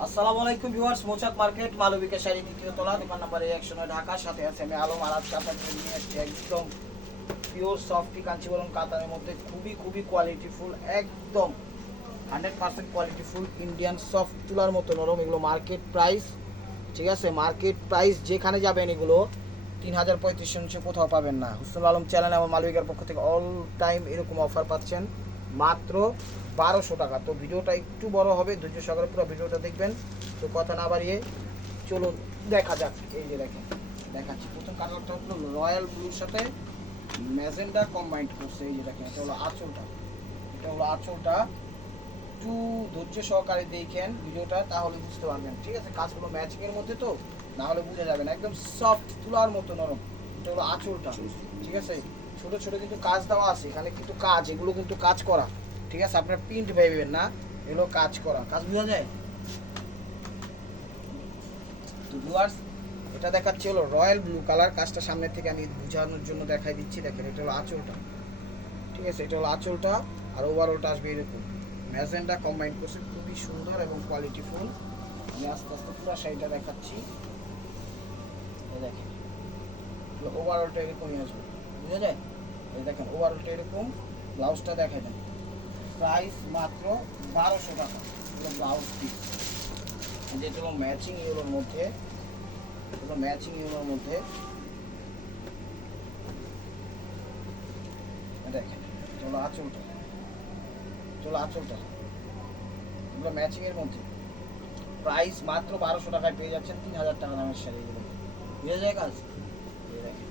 আসসালামু আলাইকুম ভিউয়ার্স, মোচাক মার্কেট মালবিকা শাড়ি দ্বিতীয় তলা, দোকান নাম্বার 109, ঢাকার সাথে আছে আমি আলম। আর আজকে আপনাদের নিয়ে এসেছি একদম পিওর সফটি কাঞ্চিবরম কাতানের মধ্যে খুবই খুবই কোয়ালিটিফুল, একদম 100% কোয়ালিটিফুল ইন্ডিয়ান সফট তুলার মতো নরম। এগুলো মার্কেট প্রাইস, ঠিক আছে, মার্কেট প্রাইস যেখানে যাবেন এগুলো 3035 নিচে কোথাও পাবেন না। হুসনুল আলম চ্যানেল এবং মালবিকার পক্ষ থেকে অল টাইম এরকম অফার পাচ্ছেন মাত্র 1200 টাকা। তো ভিডিওটা একটু বড় হবে, ধৈর্য সহকারে পুরো ভিডিওটা দেখবেন। তো কথা না বাড়িয়ে চলুন দেখা যাক। এই যে দেখেন, দেখাচ্ছি প্রথম কালারটা হলো রয়্যাল ব্লুর সাথে ম্যাজেন্ডা কম্বাইন্ড করছে। এই যে দেখেন, এটা হলো আঁচলটা, এটা হলো আঁচলটা। একটু ধৈর্য সহকারে দেখেন ভিডিওটা, তাহলে বুঝতে পারবেন, ঠিক আছে। কাজগুলো ম্যাচিংয়ের মধ্যে তো, না হলে বুঝে যাবেন। একদম সফট তুলার মতো নরম। এটা হলো আঁচলটা, ঠিক আছে। ছোট ছোট কিন্তু কাজ দেওয়া আছে এখানে, কিন্তু কাজ, এগুলো কিন্তু কাজ করা, ঠিক আছে। আপনার প্রিন্ট ভাববেন না, এগুলো কাজ করা, কাজ বোঝা যায়। তো ভিউয়ার্স, এটা দেখাচ্ছে হলো রয়্যাল ব্লু কালার। কাজটা সামনে থেকে আমি বোঝানোর জন্য দেখাই দিচ্ছি। দেখেন, এটা হলো আঁচলটা, ঠিক আছে। এটা হলো আঁচলটা, আর ওভারঅলটা আসবে এরকম ম্যাজেন্ডা কম্বাইন করছে, খুবই সুন্দর এবং কোয়ালিটিফুল। আমি আস্তে আস্তে পুরো শাড়িটা দেখাচ্ছি। দেখেন, ওভারঅলটা এরকমই আসবে, বুঝা যায়। এই দেখেন, ওভারঅলটা এরকম। ব্লাউজটা দেখা যায়, প্রাইস মাত্র 1200 টাকা। এগুলো ব্লাউজ পিস, যেগুলো ম্যাচিং ইউরোর মধ্যে, এগুলো ম্যাচিং ইউরোর মধ্যে। দেখেন, চলো আঁচলটা, চলো আঁচলটা, এগুলো ম্যাচিংয়ের মধ্যে। প্রাইস মাত্র 1200 টাকায় পেয়ে যাচ্ছেন 3000 টাকা দামের শাড়ি। এগুলো বুঝা যায় কাজ। দেখেন,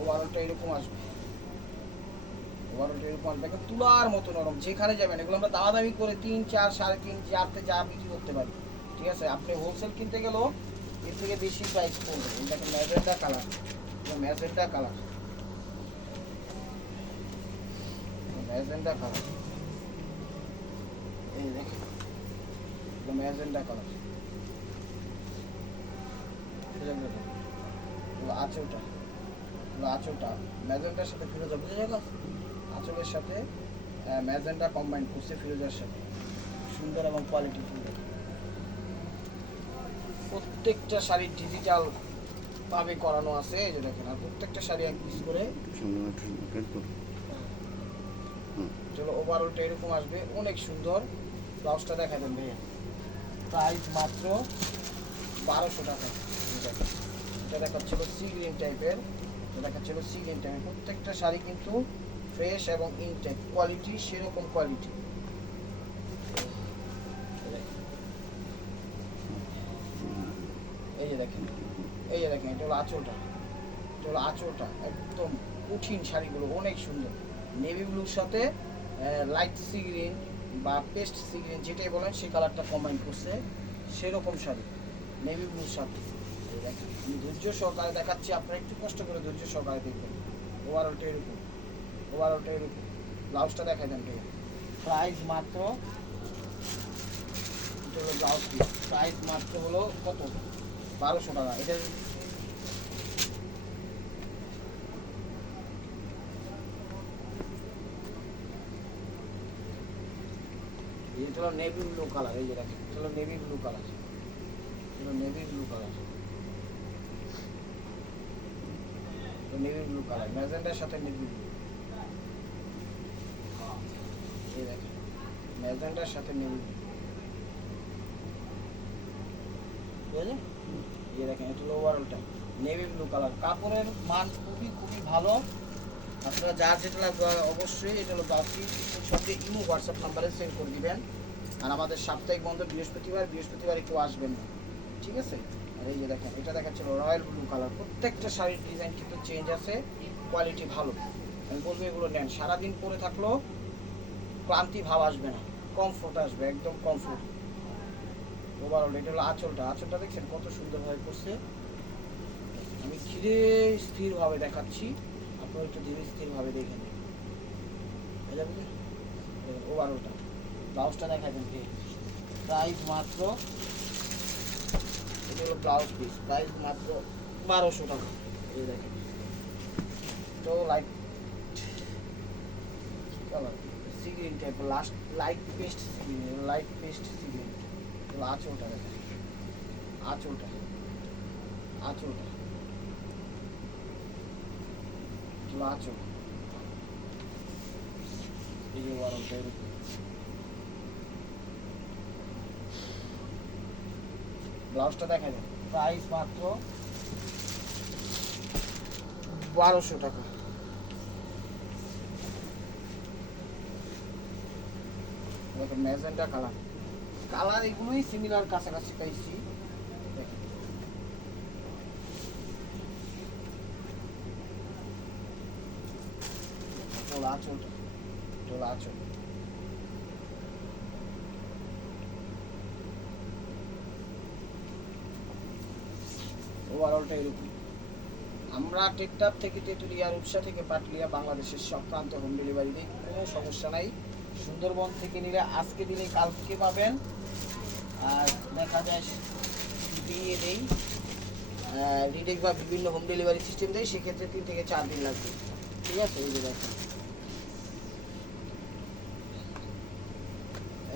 ওভারঅলটা এরকম আসবে, ওভারঅলটা এরকম আসবে, দেখেন তুলার মতো নরম। যেখানে যাবেন এগুলো আমরা দামাদামি করে 3, 4, 3.5, 4তে যা বিক্রি করতে পারি, ঠিক আছে। আপনি হোলসেল কিনতে গেলেও এর থেকে বেশি প্রাইস পড়বে। এই দেখেন magenta colour, magenta colour, magenta colour. এই দেখেন, ম্যাজেন্ডা কালার, আঁচলটা, আঁচলটা ম্যাজেন্ডার সাথে ফিরোজা, বুঝে গেল। আঁচলের সাথে ম্যাজেন্ডা কম্বাইন করছে ফিরোজার সাথে, সুন্দর এবং কোয়ালিটি ফুল। প্রত্যেকটা শাড়ি ডিজিটাল ভাবে করানো আছে, এই যে দেখেন। আর প্রত্যেকটা শাড়ি এক পিস করে। চলো, ওভারঅলটা এরকম আসবে, অনেক সুন্দর। ব্লাউজটা দেখাবেন ভাইয়া, প্রাইস মাত্র 1200 টাকা। এটা দেখাচ্ছিল সি গ্রিন টাইপের, এটা দেখাচ্ছিল সি গ্রিন টাইপের। প্রত্যেকটা শাড়ি কিন্তু ফ্রেশ এবং ইনটেক কোয়ালিটি, সেরকম কোয়ালিটি। এই যে দেখেন, এই যে দেখেন, এটা হলো আঁচলটা, এটা হলো আঁচলটা। একদম কঠিন শাড়িগুলো অনেক সুন্দর। নেভি ব্লুর সাথে লাইট সি গ্রিন বা পেস্ট সি গ্রিন, যেটাই বলেন সেই কালারটা কম্বাইন করছে, সেরকম শাড়ি নেভি ব্লুর সাথে। এই দেখেন, আমি ধৈর্য সহকারে দেখাচ্ছি, আপনারা একটু কষ্ট করে ধৈর্য সহকারে দেখবেন। ওভারঅলটা এরকম, ওভারঅলটা এরকম। ব্লাউজটা দেখাই দেন ভাইয়া, প্রাইস মাত্র, এটা হলো ব্লাউজ পিস, প্রাইস মাত্র হলো কত, 1200 টাকা। এটা এটা হলো নেভি ব্লু কালার। এই যে দেখেন, এটা হলো নেভি ব্লু কালার, এটা হলো navy blue colour, navy blue colour ম্যাজেন্ডার সাথে নেভি ব্লু। এই দেখেন, ম্যাজেন্ডার সাথে নেভি ব্লু, ঠিক আছে। এই দেখেন, এটা হলো ওভারঅলটা নেভি ব্লু কালার। কাপড়ের মান খুবই খুবই ভালো। আপনারা যার যেটা লাগবে অবশ্যই, এটা হলো ব্লাউজটি সঙ্গে ইমো হোয়াটসঅ্যাপ নাম্বারে সেন্ড করে দিবেন। আর আমাদের সাপ্তাহিক বন্ধ বৃহস্পতিবার, বৃহস্পতিবারে কেউ আসবেন না, ঠিক আছে। আর এই যে দেখেন, এটা দেখাচ্ছিল রয়্যাল ব্লু কালার। প্রত্যেকটা শাড়ির ডিজাইন কিন্তু চেঞ্জ আছে, কোয়ালিটি ভালো। আমি বলবো এগুলো নেন, সারাদিন পরে থাকলেও ক্লান্তি ভাব আসবে না, কমফোর্ট আসবে, একদম কমফোর্ট। ওভারঅল এটা হলো আঁচলটা, আঁচলটা দেখছেন কত সুন্দরভাবে করছে। আমি ধীরে স্থিরভাবে দেখাচ্ছি, আপনারা একটু ধীরে স্থিরভাবে দেখে নিন, বুঝা বুঝলেন। ওভারঅলটা, ব্লাউজটা দেখাবেন কি, প্রাইস মাত্র, এটা হলো ব্লাউজ পিস, প্রাইস মাত্র 1200 টাকা। এই দেখেন, তো লাইট কালার সি গ্রিন টাইপের, last light paste sea green, light paste sea green, আঁচলটা দেখেন, আঁচলটা আঁচলটা আঁচল, এই যে ওভারঅলটা এরকম। ব্লাউজটা দেখা যায়, প্রাইস মাত্র 1200 টাকা। দেখেন ম্যাজেন্টা কালার, কালার এগুলোই সিমিলার কাছাকাছি পাইছি। দেখেন আঁচলটা, আঁচল, ওভারঅলটা এরকম। আমরা টেকটাপ থেকে তেঁতুলিয়া, রূপসা থেকে পাটলিয়া, বাংলাদেশের সব প্রান্তে হোম ডেলিভারি দিই, কোনো সমস্যা নাই। সুন্দরবন থেকে নিলে আজকে দিনে কালকে পাবেন, আর দেখা যায় দিয়ে দেই রিটেক বা বিভিন্ন হোম ডেলিভারি সিস্টেম দেয়, সেক্ষেত্রে 3 থেকে 4 দিন লাগবে। ঠিক আছে, এই যে দেখেন,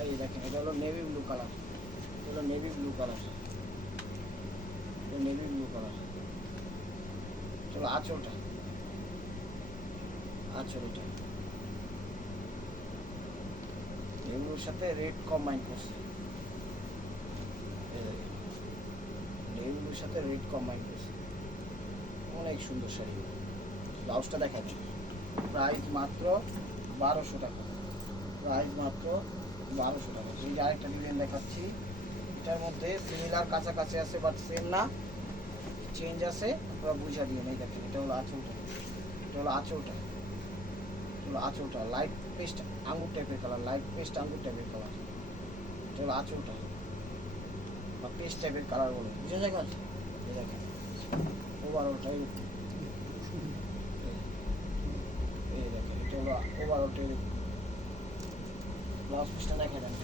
এই দেখেন এটা হলো নেভি ব্লু কালার, এটা হলো navy blue colour, navy blue colour. চলো আঁচলটা, আঁচলটা এগুলোর সাথে রেড কম্বাইন করছে, এগুলোর সাথে রেড কম্বাইন করছে, অনেক সুন্দর শাড়ি। ব্লাউজটা দেখা যায়, প্রাইস মাত্র 1200 টাকা, প্রাইস মাত্র 1200 টাকা। এই যে আরেকটা ডিজাইন দেখাচ্ছি, এটার মধ্যে সিমিলার কাছাকাছি আছে বাট সেম না, চেঞ্জ আছে, আপনারা বুঝা দিয়ে নেই। দেখেন এটা হলো আঁচলটা, এটা হলো আঁচলটা, হলো আঁচলটা লাইট পেস্ট আঙ্গুর টাইপের কালার, লাইট পেস্ট আঙ্গুর টাইপের কালার। এটা হলো আঁচলটা বা পেস্ট টাইপের কালার বলে, বুঝে যায় কাজ। এই দেখেন ওভারঅলটা এরকম, এই দেখেন এটা হলো ওভারঅলটা এরকম। ব্লাউজ পিসটা দেখে দেন,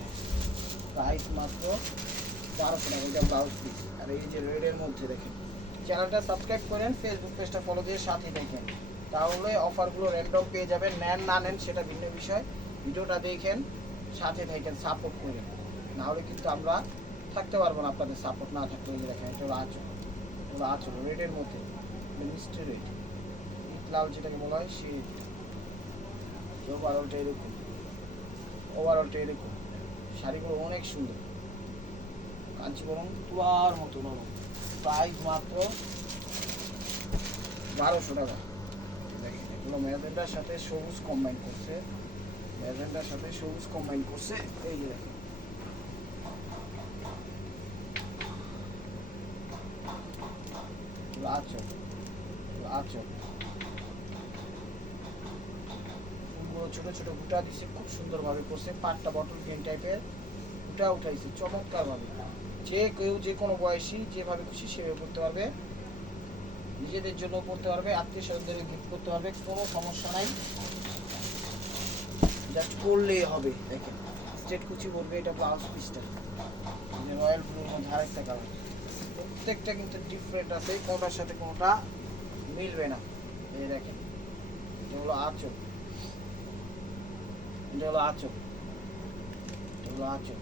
প্রাইস মাত্র 1200 টাকা, এটা ব্লাউজ পিস। আর এই যে রেডের মধ্যে দেখেন, চ্যানেলটা সাবস্ক্রাইব করেন, ফেসবুক পেজটা ফলো দিয়ে সাথে দেখেন, তাহলে অফারগুলো র্যান্ডম পেয়ে যাবেন। নেন না নেন সেটা ভিন্ন বিষয়, ভিডিওটা দেখেন, সাথে থাকেন, সাপোর্ট করেন, নাহলে কিন্তু আমরা থাকতে পারবো না আপনাদের সাপোর্ট না থাকলে। এই যে দেখেন এটা হলো আঁচল, হলো আঁচল রেডের মধ্যে, মিষ্টি রেড, ইট লাল যেটাকে বলা হয় সেই। ওভারঅলটা এরকম, ওভারঅলটা এরকম। শাড়িগুলো অনেক সুন্দর, কাঞ্চিবরম তুয়ার মতো নরম। প্রাইস মাত্র 1200 টাকা। দেখেন এগুলো ম্যাজেন্টার সাথে সবুজ কম্বাইন করছে, ম্যাজেন্টার সাথে সবুজ কম্বাইন করছে। এই যে দেখেন আঁচল, আঁচল ফুলগুলো ছোট ছোট বুটা দিচ্ছে, খুব সুন্দরভাবে করছে, পাটটা বটল গ্রিন টাইপের বুটা উঠাইছে চমৎকারভাবে। যে কেউ যে কোনো বয়সী যেভাবে খুশি সেভাবে করতে পারবে, নিজেদের জন্য করতে পারবে, আত্মীয় স্বজনদের গিফট করতে পারবে, কোনো সমস্যা নাই, জাস্ট করলেই হবে। দেখেন স্ট্রেট কুচি বলবে, এটা ব্লাউজ পিসটা রয়্যাল ব্লুর মধ্যে আরেকটা কালার, প্রত্যেকটা কিন্তু ডিফারেন্ট আছে, কোনোটার সাথে কোনোটা মিলবে না। এই দেখেন এটা হলো আঁচল, এটা হলো আঁচল, এটা হলো আঁচল।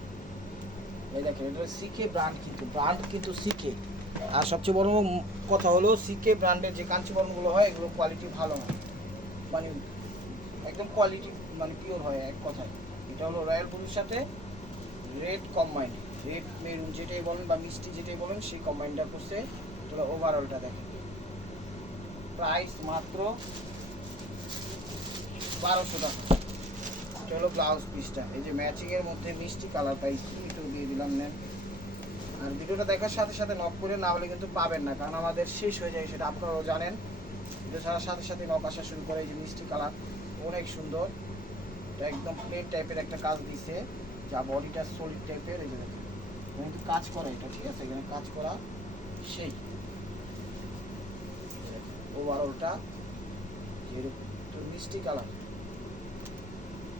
এই দেখেন এটা সিকে ব্র্যান্ড, কিন্তু ব্র্যান্ড কিন্তু সিকে। আর সবচেয়ে বড় কথা হলো সিকে ব্র্যান্ডের যে কাঞ্চিবরমগুলো হয় এগুলো কোয়ালিটি ভালো হয়, মানে একদম কোয়ালিটি মানে পিওর হয় এক কথায়। এটা হলো রয়্যাল ব্লুর সাথে রেড কম্বাইন, রেড মেরুন যেটাই বলেন বা মিষ্টি যেটাই বলেন সেই কম্বাইনটা করছে। এটা ওভারঅলটা দেখেন, প্রাইস মাত্র 1200 টাকা। এটা হলো ব্লাউজ পিসটা, এই যে ম্যাচিংয়ের মধ্যে মিষ্টি কালার পাইছি, এটাও দিয়ে দিলাম, নেন। আর ভিডিওটা দেখার সাথে সাথে নক করে, না হলে কিন্তু পাবেন না, কারণ আমাদের শেষ হয়ে যায়, সেটা আপনারাও জানেন। ভিডিও ছাড়ার সাথে সাথে নক আসা শুরু করে। এই যে মিষ্টি কালার অনেক সুন্দর, এটা একদম প্লেন টাইপের একটা কাজ দিছে, যা বডিটা সলিড টাইপের। এই যে দেখেন কিন্তু কাজ করা, এটা ঠিক আছে, এখানে কাজ করা সেই। ওভারঅলটা এরকম তো মিষ্টি কালার,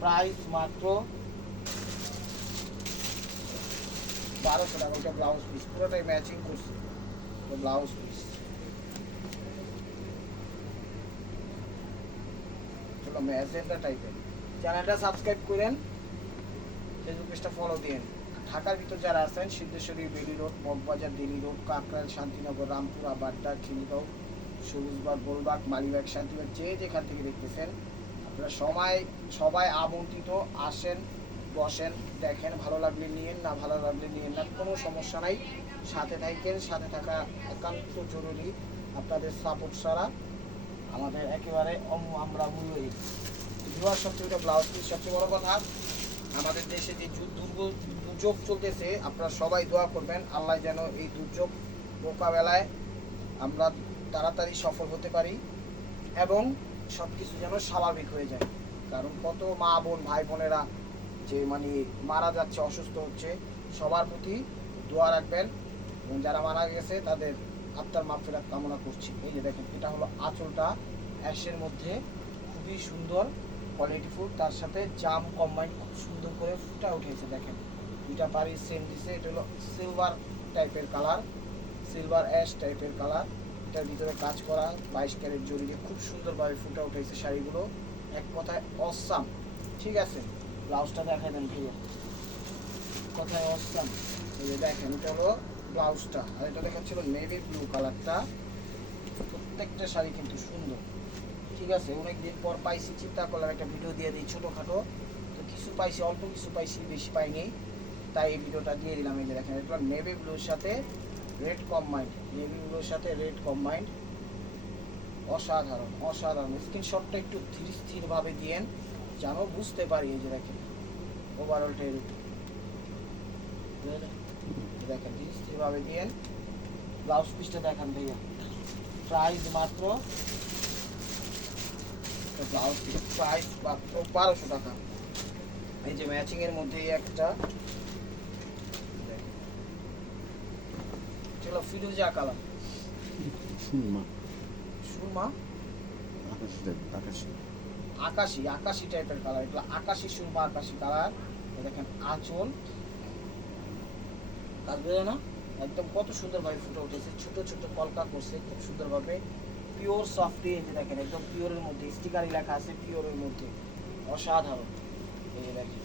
প্রাইস মাত্র 1200 টাকা। এটা ব্লাউজ পিস, পুরোটাই ম্যাচিং করছে, ব্লাউজ পিস হলো ম্যাজেন্টা টাইপের। চ্যানেলটা সাবস্ক্রাইব করেন, ফেসবুক পেজটা ফলো দিন। ঢাকার ভিতর যারা আছেন সিদ্ধেশ্বরী, বেলি রোড, মগবাজার, দিল্লি রোড, কাকরাইল, শান্তিনগর, রামপুরা, বাড্ডা, খিলগাঁও, সবুজবাগ, গোলবাগ, মালিবাগ, শান্তিবাগ, যে যেখান থেকে দেখতেছেন আপনারা সবাই আমন্ত্রিত। আসেন, বসেন, দেখেন, ভালো লাগলে নিয়েন, না ভালো লাগলে নিয়েন না, কোনো সমস্যা নাই। সাথে থাকেন, সাথে থাকা একান্ত জরুরি। আপনাদের সাপোর্ট ছাড়া আমাদের একেবারে আমরা মূল্যহীন। ভিউয়ার সবচেয়ে একটা ব্লাউজ পিস, সবচেয়ে বড় কথা আমাদের দেশে যে দুর্যোগ চলতেছে, আপনারা সবাই দোয়া করবেন আল্লাহ যেন এই দুর্যোগ মোকাবেলায় আমরা তাড়াতাড়ি সফল হতে পারি এবং সব কিছু যেন স্বাভাবিক হয়ে যায়। কারণ কত মা বোন ভাই বোনেরা যে মানে মারা যাচ্ছে, অসুস্থ হচ্ছে, সবার প্রতি দোয়া রাখবেন এবং যারা মারা গেছে তাদের আত্মার মাগফিরাত কামনা করছি। এই যে দেখেন, এটা হলো আঁচলটা, অ্যাশের মধ্যে খুবই সুন্দর কোয়ালিটিফুল, তার সাথে জাম কম্বাইন খুব সুন্দর করে ফুটা উঠেছে। দেখেন দুইটা পাড়ি সেম দিছে, এটা হলো সিলভার টাইপের কালার, সিলভার অ্যাশ টাইপের কালার। এটার ভিতরে কাজ করা 22 ক্যারেট জড়িয়ে খুব সুন্দরভাবে ফুটা উঠেছে শাড়িগুলো, এক কথায় অসাম। ঠিক আছে, ব্লাউজটা দেখাই দেন ভাইয়া, কথায় অসাম। এই যে দেখেন, এটা হলো ব্লাউজটা, আর এটা দেখাচ্ছিল নেভি ব্লু কালারটা। প্রত্যেকটা শাড়ি কিন্তু সুন্দর। ঠিক আছে, অনেকদিন পর পাইছি, চিন্তা করলাম একটা ভিডিও দিয়ে দিই ছোটোখাটো, তো কিছু পাইছি, অল্প কিছু পাইছি, বেশি পাইনি, তাই এই ভিডিওটা দিয়ে দিলাম। এই যে দেখেন, এটা নেভি ব্লুর সাথে রেড কম্বাইন্ড, নেভি ব্লুর সাথে রেড কম্বাইন্ড, অসাধারণ অসাধারণ। স্ক্রিনশটটা একটু ধীর স্থিরভাবে দিয়েন যেন বুঝতে পারি। এই যে দেখেন ওভারঅলটা এরকম, দেখেন ধীর স্থিরভাবে দিয়েন। ব্লাউজ পিসটা দেখান ভাইয়া, প্রাইস মাত্র, ব্লাউজ পিস প্রাইস মাত্র 1200 টাকা। এই যে ম্যাচিং এর মধ্যে একটা চলো ফিরোজা কালার, সুরমা আকাশি আকাশি টাইপের কালার, এগুলো আকাশি সুরমা আকাশি কালার। দেখেন আঁচল কাজ বোঝে না, একদম কত সুন্দরভাবে ফুটে উঠেছে, ছোট ছোট কলকা করছে খুব সুন্দরভাবে, পিওর সফটি। এই যে দেখেন একদম পিওরের মধ্যে, স্টিকারই লেখা আছে পিওরের মধ্যে, অসাধারণ। এই যে দেখেন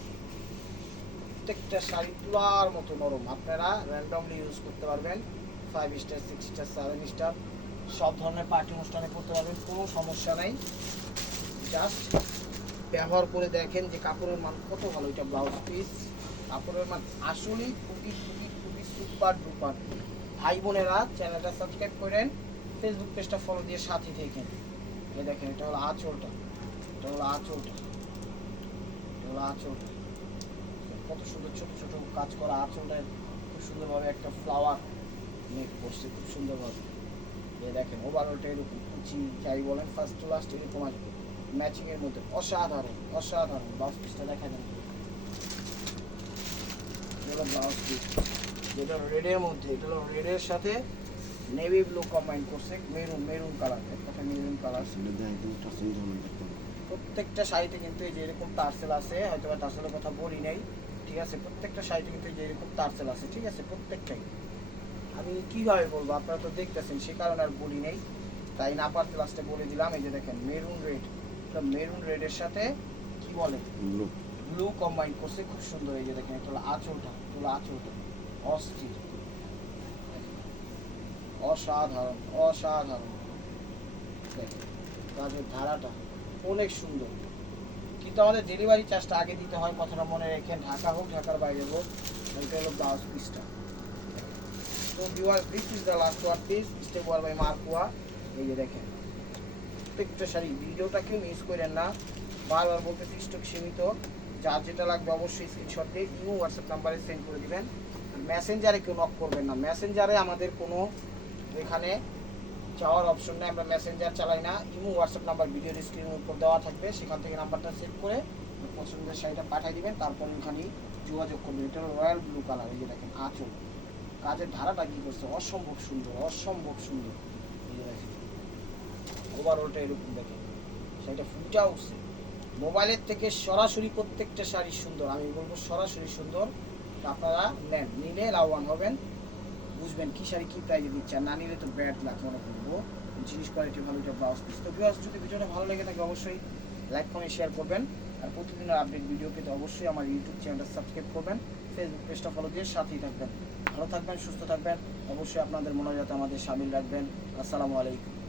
প্রত্যেকটা শাড়ি তুলার মতো নরম, আপনারা র্যান্ডমলি ইউজ করতে পারবেন, 5 স্টার 6 স্টার 7 স্টার সব ধরনের পার্টি অনুষ্ঠানে করতে পারবেন, কোনো সমস্যা নাই। জাস্ট ব্যবহার করে দেখেন যে কাপড়ের মান কত ভালো। এটা ব্লাউজ পিস, কাপড়ের মান আসলেই খুবই খুবই খুবই সুপার ডুপার। ভাই বোনেরা চ্যানেলটা সাবস্ক্রাইব করেন, ফেসবুক পেজটা ফলো দিয়ে সাথে থাকেন। এই দেখেন, এটা হলো আঁচলটা, এটা হলো আঁচলটা, এটা হলো আঁচলটা, কত সুন্দর ছোট ছোট কাজ করা আঁচলটায় খুব সুন্দরভাবে একটা ফ্লাওয়ার মেক করছে খুব সুন্দরভাবে। এই দেখেন ওভারঅলটা এরকম কুচি যাই বলেন ফার্স্ট টু লাস্ট এরকম আসবে ম্যাচিং এর মধ্যে, অসাধারণ অসাধারণ। ব্লাউজ পিসটা দেখা যাবে, এটা ব্লাউজ পিস, যেটা রেডের মধ্যে, এটা হলো রেডের সাথে নেভি ব্লু কম্বাইন করছে, মেরুন মেরুন কালার, এক কথা মেরুন কালার। প্রত্যেকটা শাড়িতে কিন্তু এই যে এরকম টার্সেল আছে, হয়তো বা টার্সেলের কথা বলি নাই, ঠিক আছে, প্রত্যেকটা শাড়িতে কিন্তু এই যে এরকম টার্সেল আছে, ঠিক আছে, প্রত্যেকটাই। আমি কীভাবে বলবো, আপনারা তো দেখতেছেন, সে কারণে আর বলি নেই, তাই না পারতে লাস্টে বলে দিলাম। এই যে দেখেন মেরুন রেড, মেরুন রেডের সাথে কি বলে ব্লু কম্বাইন করছে খুব সুন্দর। এই যে দেখেন, এটা হলো আঁচলটা, এটা হলো আঁচলটা, অস্থির, অসাধারণ অসাধারণ। দেখেন কাজের ধারাটা অনেক সুন্দর, কিন্তু আমাদের ডেলিভারি চার্জটা আগে দিতে হয়, কথাটা মনে রেখেন, ঢাকা হোক ঢাকার বাইরে হোক। এটা হলো ব্লাউজ পিসটা। তো viewers, this is the last one piece, step war by মার্কুয়া। এই যে দেখেন প্রত্যেকটা শাড়ি, ভিডিওটা কেউ মিস করেন না, বারবার বলতেছি স্টক সীমিত, যার যেটা লাগবে অবশ্যই স্ক্রিনশট দিয়ে ইমো হোয়াটসঅ্যাপ নাম্বারে সেন্ড করে দিবেন। মেসেঞ্জারে কেউ নক করবেন না, মেসেঞ্জারে আমাদের কোনো এখানে যাওয়ার অপশন নেই, আমরা মেসেঞ্জার চালাই না। ইমো হোয়াটসঅ্যাপ নাম্বার ভিডিওর স্ক্রিনের উপর দেওয়া থাকবে, সেখান থেকে নাম্বারটা সেভ করে পছন্দের শাড়িটা পাঠিয়ে দিবেন, তারপর ওখানেই যোগাযোগ করবেন। এটা হলো রয়্যাল ব্লু কালার। এই যে দেখেন আঁচল, কাজের ধারাটা কী করছে, অসম্ভব সুন্দর অসম্ভব সুন্দর। এই যে দেখেন ওভারঅলটা এরকম, দেখেন শাড়িটা ফুটা উঠছে, মোবাইলের থেকে সরাসরি প্রত্যেকটা শাড়ি সুন্দর, আমি বলবো সরাসরি সুন্দর। আপনারা নেন, নিলে লাভবান হবেন, বুঝবেন কী শাড়ি কী প্রাইজে দিচ্ছে, আর না নিলে তো ব্যাড লাগ মনে করবো। জিনিস কোয়ালিটি ভালো, এটা ব্লাউজ পিস। তো ভিউয়ার্স, যদি ভিডিওটা ভালো লেগে থাকে অবশ্যই লাইক কমেন্ট শেয়ার করবেন, আর প্রতিদিনের আপডেট ভিডিও পেতে অবশ্যই আমার ইউটিউব চ্যানেলটা সাবস্ক্রাইব করবেন। ফেসবুক পেজটা ফলো দিয়ে সাথেই থাকবেন। ভালো থাকবেন, সুস্থ থাকবেন, অবশ্যই আপনাদের মনোজাতে আমাদের সামিল রাখবেন। আসসালামু আলাইকুম।